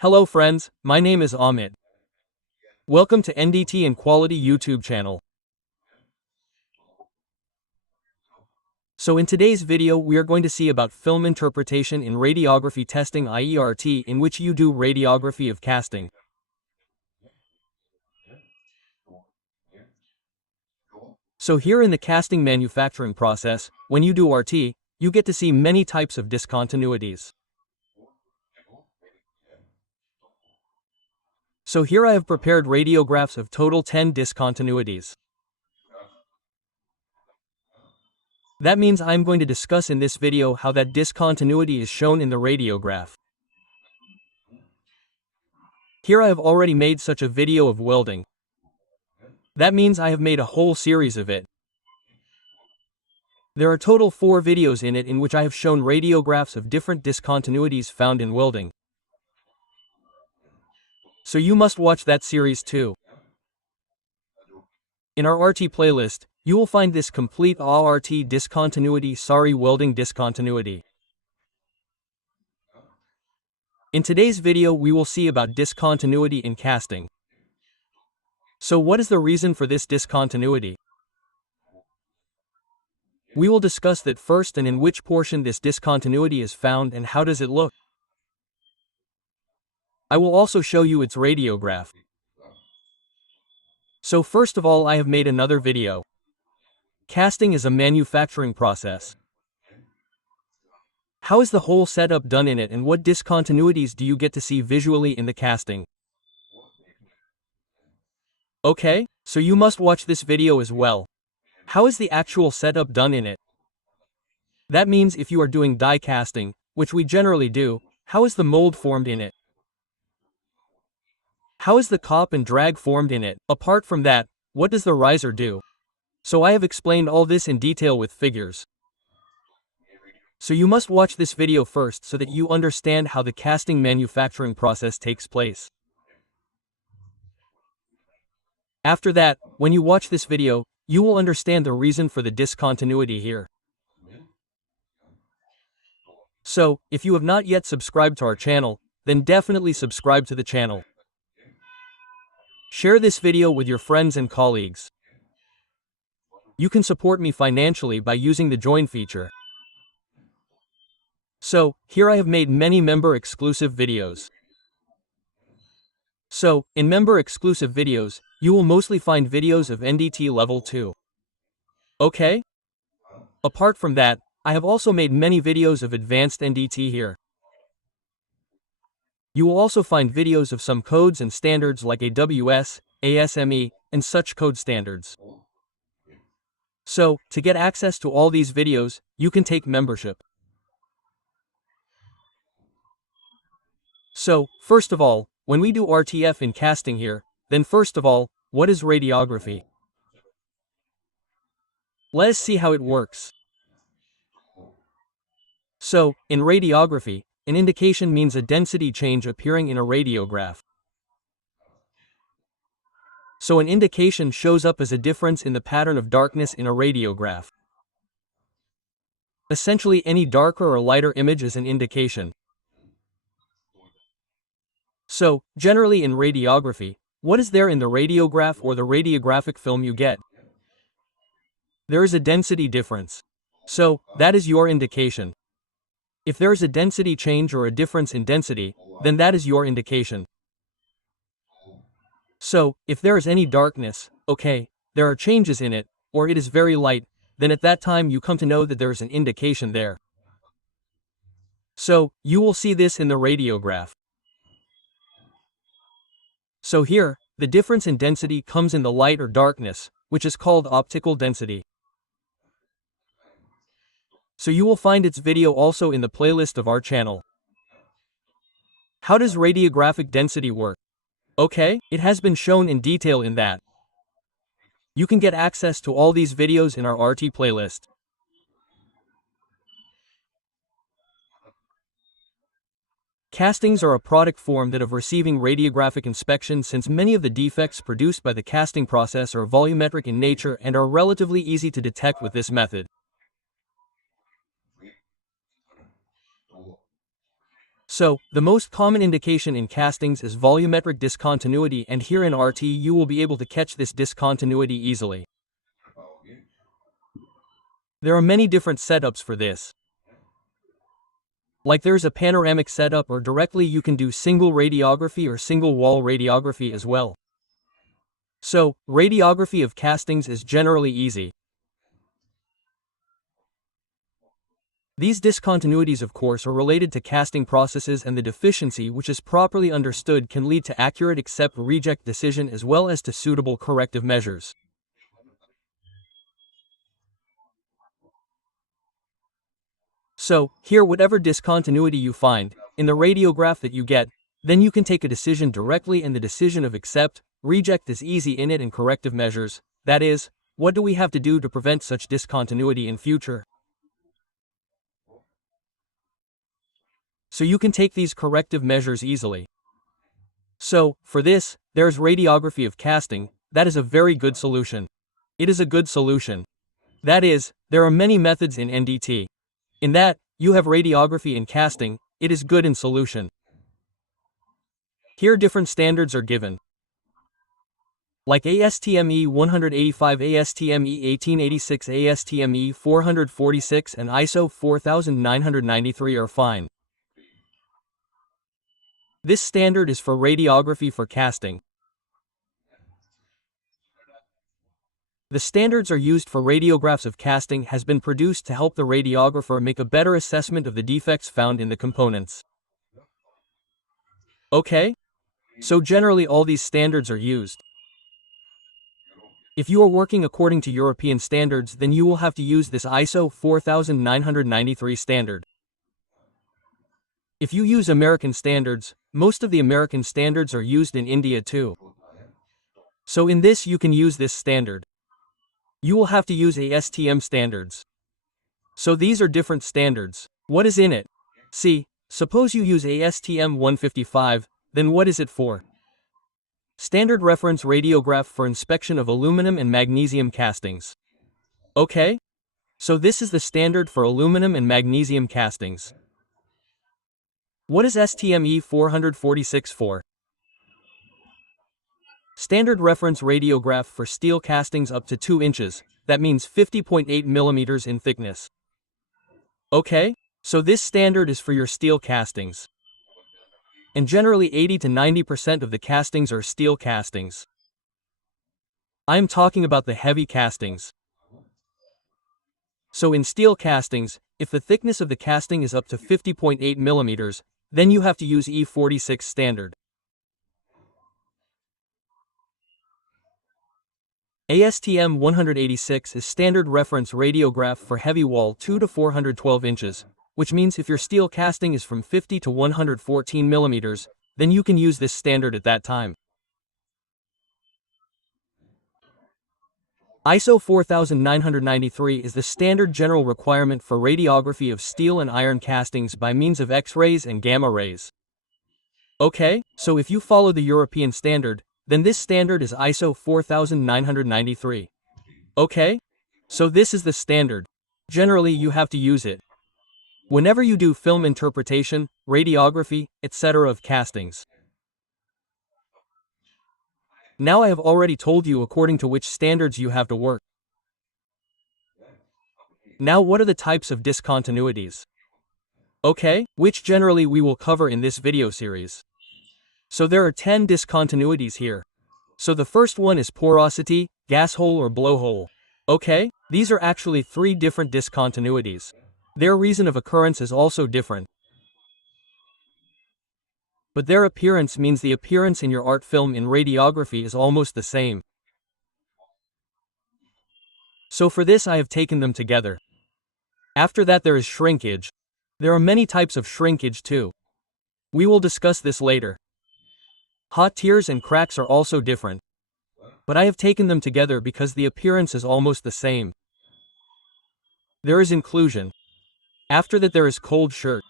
Hello friends, my name is Amit. Welcome to NDT and Quality YouTube channel. So in today's video we are going to see about film interpretation in radiography testing IERT, in which you do radiography of casting. So here in the casting manufacturing process, when you do RT, you get to see many types of discontinuities. So here I have prepared radiographs of total 10 discontinuities. That means I'm going to discuss in this video how that discontinuity is shown in the radiograph. Here I have already made such a video of welding. That means I have made a whole series of it. There are total 4 videos in it in which I have shown radiographs of different discontinuities found in welding. So you must watch that series too. In our RT playlist, you will find this complete ART discontinuity welding discontinuity. In today's video we will see about discontinuity in casting. So what is the reason for this discontinuity? We will discuss that first and in which portion this discontinuity is found and how does it look. I will also show you its radiograph. So first of all I have made another video. Casting is a manufacturing process. How is the whole setup done in it and what discontinuities do you get to see visually in the casting? Okay, so you must watch this video as well. How is the actual setup done in it? That means if you are doing die casting, which we generally do, how is the mold formed in it? How is the cop and drag formed in it? Apart from that, what does the riser do? So I have explained all this in detail with figures. So you must watch this video first so that you understand how the casting manufacturing process takes place. After that, when you watch this video, you will understand the reason for the discontinuity here. So, if you have not yet subscribed to our channel, then definitely subscribe to the channel. Share this video with your friends and colleagues. You can support me financially by using the join feature. So, here I have made many member exclusive videos. So, in member exclusive videos, you will mostly find videos of NDT level 2. Okay? Apart from that, I have also made many videos of advanced NDT here. You will also find videos of some codes and standards like AWS, ASME, and such code standards. So, to get access to all these videos, you can take membership. So, first of all, when we do RTF in casting here, then first of all, what is radiography? Let us see how it works. So, in radiography, an indication means a density change appearing in a radiograph. So an indication shows up as a difference in the pattern of darkness in a radiograph. Essentially any darker or lighter image is an indication. So, generally in radiography, what is there in the radiograph or the radiographic film you get? There is a density difference. So, that is your indication. If there is a density change or a difference in density, then that is your indication. So, if there is any darkness, okay, there are changes in it, or it is very light, then at that time you come to know that there is an indication there. So, you will see this in the radiograph. So here, the difference in density comes in the light or darkness, which is called optical density. So you will find its video also in the playlist of our channel. How does radiographic density work? Okay, it has been shown in detail in that. You can get access to all these videos in our RT playlist. Castings are a product form that of receiving radiographic inspection, since many of the defects produced by the casting process are volumetric in nature and are relatively easy to detect with this method. So, the most common indication in castings is volumetric discontinuity, and here in RT you will be able to catch this discontinuity easily. There are many different setups for this. Like there's a panoramic setup, or directly you can do single radiography or single wall radiography as well. So, radiography of castings is generally easy. These discontinuities of course are related to casting processes, and the deficiency which is properly understood can lead to accurate accept-reject decision as well as to suitable corrective measures. So, here whatever discontinuity you find in the radiograph that you get, then you can take a decision directly, and the decision of accept, reject is easy in it, and corrective measures, that is, what do we have to do to prevent such discontinuity in future? So you can take these corrective measures easily. So, for this, there's radiography of casting. That is a very good solution. It is a good solution. That is, there are many methods in NDT. In that, you have radiography in casting, it is good in solution. Here different standards are given. Like ASTME 185, ASTME 1886, ASTME 446 and ISO 4993 are fine. This standard is for radiography for casting. The standards are used for radiographs of casting has been produced to help the radiographer make a better assessment of the defects found in the components. Okay? So generally all these standards are used. If you are working according to European standards, then you will have to use this ISO 4993 standard. If you use American standards, most of the American standards are used in India too. So in this you can use this standard. You will have to use ASTM standards. So these are different standards. What is in it? See, suppose you use ASTM 155, then what is it for? Standard Reference Radiograph for Inspection of Aluminum and Magnesium Castings. Okay? So this is the standard for aluminum and magnesium castings. What is STME 446 for? Standard Reference Radiograph for Steel Castings up to 2 inches, that means 50.8 millimeters in thickness. Okay? So this standard is for your steel castings. And generally 80 to 90% of the castings are steel castings. I am talking about the heavy castings. So in steel castings, if the thickness of the casting is up to 50.8 millimeters, then you have to use E46 standard. ASTM 186 is standard reference radiograph for heavy wall 2 to 412 inches, which means if your steel casting is from 50 to 114 millimeters, then you can use this standard at that time. ISO 4993 is the standard general requirement for radiography of steel and iron castings by means of X-rays and gamma rays. Okay, so if you follow the European standard, then this standard is ISO 4993. Okay? So this is the standard. Generally you have to use it whenever you do film interpretation, radiography, etc. of castings. Now I have already told you according to which standards you have to work. Now what are the types of discontinuities? Okay, which generally we will cover in this video series. So there are 10 discontinuities here. So the first one is porosity, gas hole or blowhole. Okay, these are actually 3 different discontinuities. Their reason of occurrence is also different. But their appearance means the appearance in your art film in radiography is almost the same. So for this I have taken them together. After that there is shrinkage. There are many types of shrinkage too. We will discuss this later. Hot tears and cracks are also different. But I have taken them together because the appearance is almost the same. There is inclusion. After that there is cold shirt.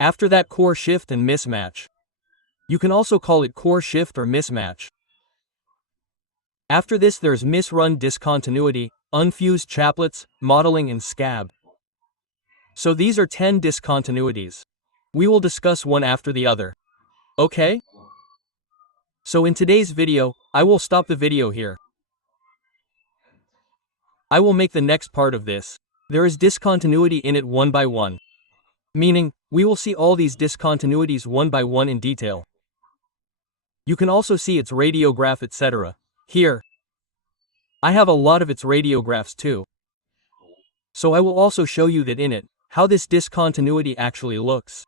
After that core shift and mismatch. You can also call it core shift or mismatch. After this there's misrun discontinuity, unfused chaplets, modeling and scab. So these are 10 discontinuities. We will discuss one after the other. Okay? So in today's video, I will stop the video here. I will make the next part of this. There is discontinuity in it one by one. Meaning, we will see all these discontinuities one by one in detail. You can also see its radiograph etc. Here. I have a lot of its radiographs too. So I will also show you that in it, how this discontinuity actually looks.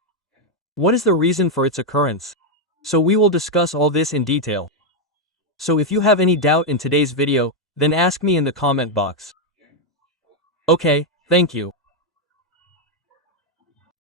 What is the reason for its occurrence? So we will discuss all this in detail. So if you have any doubt in today's video, then ask me in the comment box. Okay, thank you.